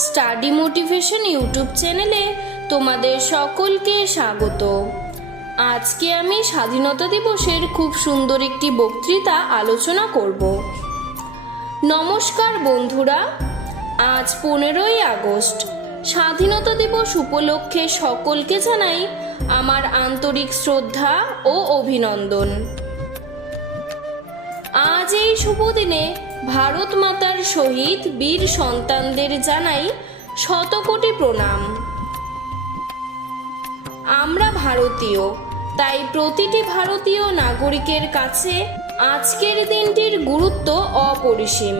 Study motivation YouTube চ্যানেলে তোমাদের সকলকে স্বাগত। আজকে আমি স্বাধীনতা দিবসের খুব সুন্দর একটি বক্তৃতা আলোচনা করব। নমস্কার বন্ধুরা, আজ 15ই আগস্ট। স্বাধীনতা দিবস উপলক্ষে সকলকে জানাই আমার আন্তরিক শ্রদ্ধা ও অভিনন্দন। আজ এই শুভ দিনে ভারত মাতার শহীদ বীর সন্তানদের জানাই শতকোটি প্রণাম। আমরা ভারতীয়, তাই প্রতিটি ভারতীয় নাগরিকের কাছে আজকের দিনটির গুরুত্ব অপরিসীম।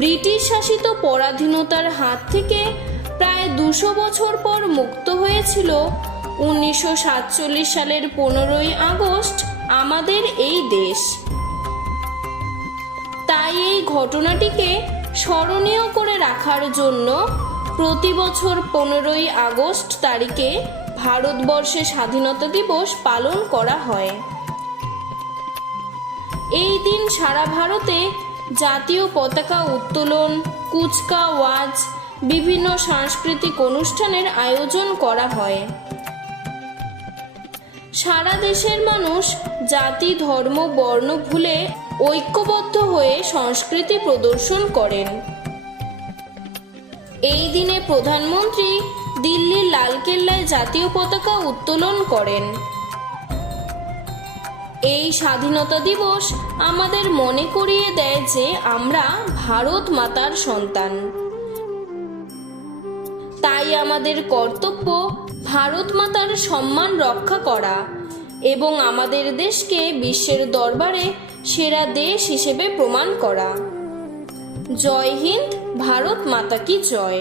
ব্রিটিশ শাসিত পরাধীনতার হাত থেকে প্রায় 200 বছর পর মুক্ত হয়েছিল 1947 সালের 15ই আগস্ট আমাদের এই দেশ। তাই এই ঘটনাটিকে স্মরণীয় করে রাখার জন্য প্রতি বছর 15ই আগস্ট তারিখে ভারতবর্ষে স্বাধীনতা দিবস পালন করা হয়। এই দিন সারা ভারতে জাতীয় পতাকা উত্তোলন, কুচকাওয়াজ, বিভিন্ন সাংস্কৃতিক অনুষ্ঠানের আয়োজন করা হয়। সারা দেশের মানুষ জাতি, ধর্ম, বর্ণ ভুলে ঐক্যবদ্ধ হয়ে সংস্কৃতি প্রদর্শন করেন। এই দিনে প্রধানমন্ত্রী দিল্লির লালকেল্লায় জাতীয় পতাকা উত্তোলন করেন। এই স্বাধীনতা দিবস আমাদের মনে করিয়ে দেয় যে আমরা ভারত মাতার সন্তান। তাই আমাদের কর্তব্য ভারত মাতার সম্মান রক্ষা করা এবং আমাদের দেশকে বিশ্বের দরবারে সেরা দেশ হিসেবে প্রমাণ করা। জয় হিন্দ, ভারত মাতা কি জয়।